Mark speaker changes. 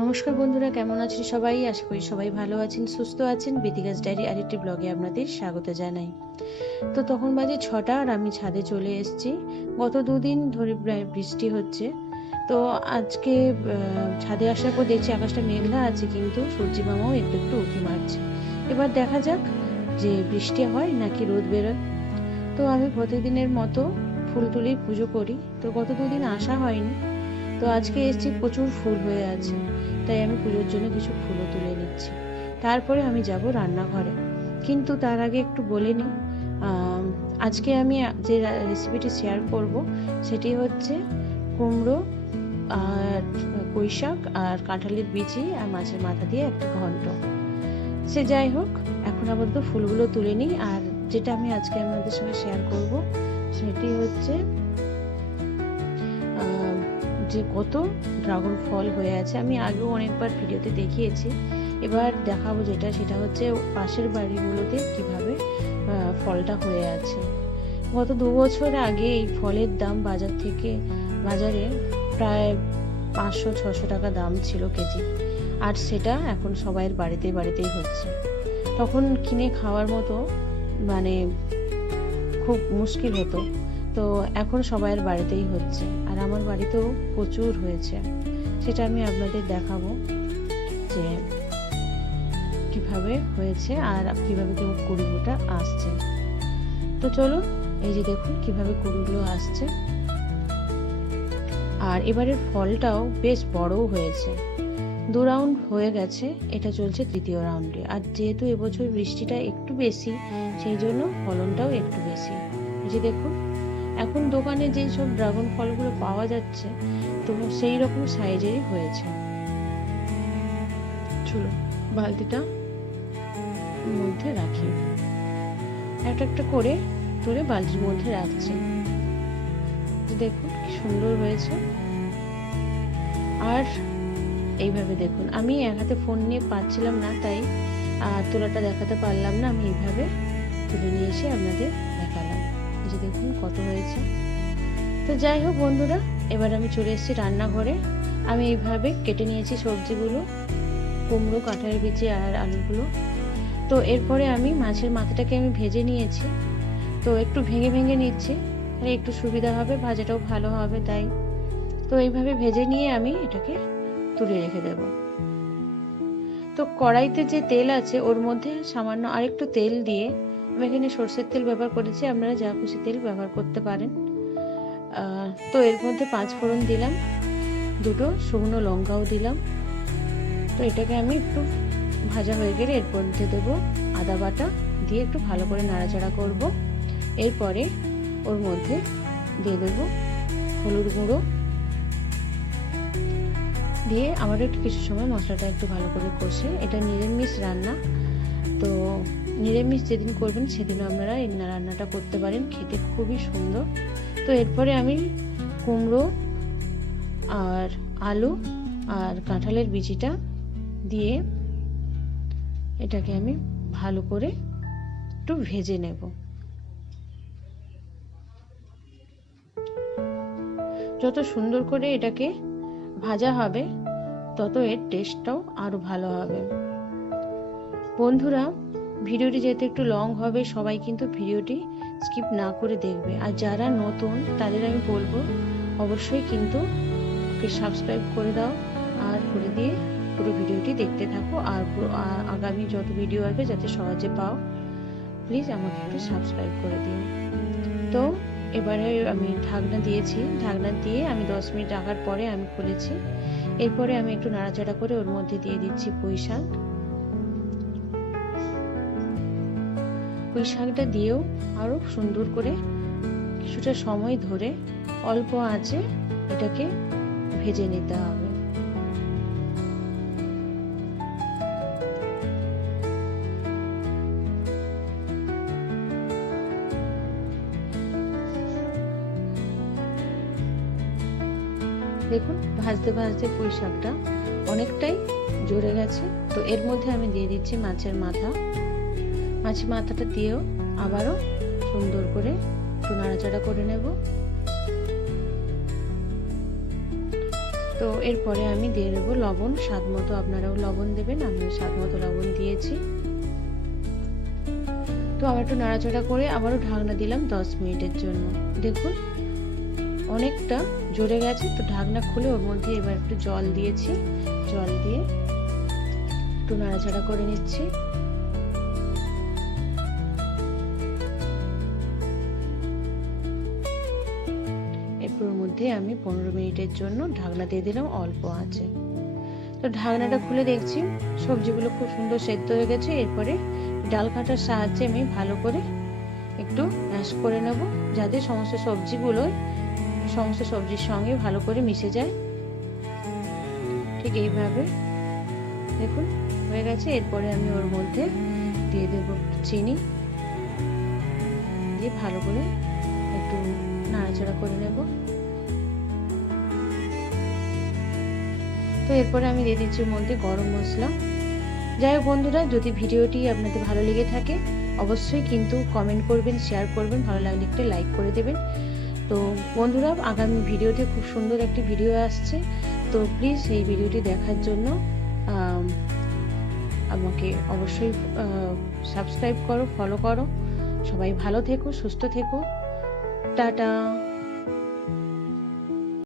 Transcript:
Speaker 1: নমস্কার বন্ধুরা, কেমন আছেন সবাই? আশা করি সবাই ভালো আছেন, সুস্থ আছেন। বেদিকাস ডায়েরি আরেকটি ব্লগে আপনাদের স্বাগত জানাই। তো তখন বাজে ছটা আর আমি ছাদে চলে এসেছি। গত দুদিন ধরে প্রায় বৃষ্টি হচ্ছে। তো আজকে ছাদে আসার পর দেখছি আকাশটা মেঘলা আছে কিন্তু সূর্যি মামাও একটু একটু উঁকি মারছে। এবার দেখা যাক যে বৃষ্টি হয় নাকি রোদ বেরোয়। তো আমি প্রতিদিনের মতো ফুল তুলেই পুজো করি। তো গত দুদিন আসা হয়নি। তো আজকে এসেছি, প্রচুর ফুল হয়ে আছে। তাই আমি পুজোর জন্য কিছু ফুলও তুলে নিচ্ছি। তারপরে আমি যাব রান্নাঘরে। কিন্তু তার আগে একটু বলে নিই আজকে আমি যে রেসিপিটি শেয়ার করব, সেটি হচ্ছে কুমড়ো আর পুঁই শাক আর কাঁঠালের বিচি আর মাছের মাথা দিয়ে একটা ঘন্ট। সে যাই হোক, এখন আপাতত ফুলগুলো তুলে নিই। আর যেটা আমি আজকে আপনাদের সঙ্গে শেয়ার করব, সেটি হচ্ছে যে কত ড্রাগন ফল হয়ে আছে, আমি আগেও অনেকবার ভিডিওতে দেখিয়েছি। এবার দেখাবো যেটা, সেটা হচ্ছে পাশের বাড়িগুলোতে কীভাবে ফলটা হয়ে আছে। গত দু বছর আগে এই ফলের দাম বাজার থেকে, বাজারে প্রায় পাঁচশো, ছশো টাকা দাম ছিল কেজি। আর সেটা এখন সবাইয়ের বাড়িতে বাড়িতেই হচ্ছে। তখন কিনে খাওয়ার মতো মানে খুব মুশকিল হতো। তো এখন সবাইয়ের বাড়িতেই হচ্ছে। আর আমার বাড়িতেও প্রচুর হয়েছে। সেটা আমি আপনাদের দেখাবো যে কীভাবে হয়েছে আর কীভাবে কেউ কুড়িগুলোটা আসছে। তো চলো, এই যে দেখুন কীভাবে কুড়িগুলো আসছে। আর এবারের ফলটাও বেশ বড়ও হয়েছে। দু রাউন্ড হয়ে গেছে, এটা চলছে তৃতীয় রাউন্ডে। আর যেহেতু এবছর বৃষ্টিটা একটু বেশি, সেই জন্য ফলনটাও একটু বেশি। এই যে দেখুন এখন দোকানে যেই সব ড্রাগন ফলগুলো পাওয়া যাচ্ছে, তো সেই রকম সাইজেরই হয়েছে। চলো, বালতিটা মধ্যে রাখি। একটা একটা করে তুলে বালতির মধ্যে রাখছি। দেখুন কি সুন্দর হয়েছে। আর এইভাবে দেখুন, আমি এক হাতে ফোন নিয়ে পাচ্ছিলাম না, তাই তোলাটা দেখাতে পারলাম না, আমি এইভাবে তুলে নিয়ে এসে আপনাদের যে দেখুন কত হয়েছে। তো যাই হোক বন্ধুরা, এবার আমি চলে এসেছি রান্নাঘরে। আমি এইভাবে কেটে নিয়েছি সবজিগুলো, কুমড়ো কাঁঠালের বিচি আর আলুগুলো। তো এরপরে আমি মাছের মাথাটাকে আমি ভেজে নিয়েছি। তো একটু ভেঙে ভেঙে নিচ্ছি, তাহলে একটু সুবিধা হবে, ভাজাটাও ভালো হবে তাই। তো এইভাবে ভেজে নিয়ে আমি এটাকে তুলে রেখে দেব। তো কড়াইতে যে তেল আছে, ওর মধ্যে সামান্য আরেকটু তেল দিয়ে আমি এখানে সর্ষের তেল ব্যবহার করেছি, আপনারা যা খুশি তেল ব্যবহার করতে পারেন। তো এর মধ্যে পাঁচ ফোড়ন দিলাম, দুটো শুকনো লঙ্কাও দিলাম। তো এটাকে আমি একটু ভাজা হয়ে গেলে এর মধ্যে দেবো আদা বাটা, দিয়ে একটু ভালো করে নাড়াচাড়া করব। এরপরে ওর মধ্যে দিয়ে দেবো হলুদ গুঁড়ো। দিয়ে আবার একটু কিছু সময় মশলাটা একটু ভালো করে কষে, এটা নিরামিষ রান্না। তো নিরামিষ যেদিন করবেন, সেদিনও আপনারা এই রান্নাটা করতে পারেন, খেতে খুবই সুন্দর। তো এরপরে আমি কুমড়ো আর আলু আর কাঁঠালের বিচিটা দিয়ে এটাকে আমি ভালো করে একটু ভেজে নেব। যত সুন্দর করে এটাকে ভাজা হবে, তত এর টেস্টটাও আরও ভালো হবে। বন্ধুরা, ভিডিওটি যেহেতু একটু লং হবে, সবাই কিন্তু ভিডিওটি স্কিপ না করে দেখবে। আর যারা নতুন, তাদের আমি বলব, অবশ্যই কিন্তু ওকে সাবস্ক্রাইব করে দাও আর করে দিয়ে পুরো ভিডিওটি দেখতে থাকো। আর আগামী যত ভিডিও আসবে, যাতে সহজে পাও প্লিজ আমাকে একটু সাবস্ক্রাইব করে দিও। তো, এবারে আমি ঢাকনা দিয়েছি। ঢাকনা দিয়ে আমি দশ মিনিট রাখার পরে আমি খুলেছি। এরপরে আমি একটু নাড়াচাড়া করে ওর মধ্যে দিয়ে দিচ্ছি পুঁই শাক পুঁই শাকটা দিয়েও আরও সুন্দর করে কিছুটা সময় ধরে অল্প আঁচে এটাকে ভেজে নিতে হবে। দেখুন, ভাজতে ভাজতে পুঁই শাকটা অনেকটাই জড়ে গেছে। তো এর মধ্যে আমি দিয়ে দিচ্ছি মাছের মাথা। মাছের মাথাটা দিয়েও আবারও সুন্দর করে একটু নাড়াচাড়া করে নেব। তো এরপরে আমি দিয়ে দেবো লবণ। স্বাদ মতো আপনারাও লবণ দেবেন, আমিও স্বাদ মতো লবণ দিয়েছি। তো আবার একটু নাড়াচাড়া করে আবারও ঢাকনা দিলাম দশ মিনিটের জন্য। দেখুন, অনেকটা জোরে গেছে, তো ঢাকনা খুলে ওর মধ্যে এবার একটু জল দিয়েছি। জল দিয়ে একটু নাড়াচাড়া করে নিচ্ছি। মধ্যে আমি পনেরো মিনিটের জন্য ঢাকনা দিয়ে দিলাম, অল্প আছে। তো ঢাকনাটা খুলে দেখছি, সবজিগুলো খুব সুন্দর সেদ্ধ হয়ে গেছে। এরপরে ডাল কাটার সাহায্যে আমি ভালো করে একটু ম্যাশ করে নেব, যাতে সমস্ত সবজিগুলো, সমস্ত সবজির সঙ্গে ভালো করে মিশে যায়। ঠিক এইভাবে। দেখুন, হয়ে গেছে। এরপরে আমি ওর মধ্যে দিয়ে দেব চিনি। দিয়ে ভালো করে একটু নাড়াচাড়া করে নেব। তো এরপরে আমি দিয়ে দিচ্ছি মধ্যে গরম মশলা। যাই হোক বন্ধুরা, যদি ভিডিওটি আপনাদের ভালো লেগে থাকে, অবশ্যই কিন্তু কমেন্ট করবেন শেয়ার করবেন, ভালো লাগলে একটু লাইক করে দেবেন। তো বন্ধুরা, আগামী ভিডিওতে খুব সুন্দর একটি ভিডিও আসছে। তো প্লিজ এই ভিডিওটি দেখার জন্য আমাকে অবশ্যই সাবস্ক্রাইব করো ফলো করো। সবাই ভালো থেকো, সুস্থ থেকো। টাটা।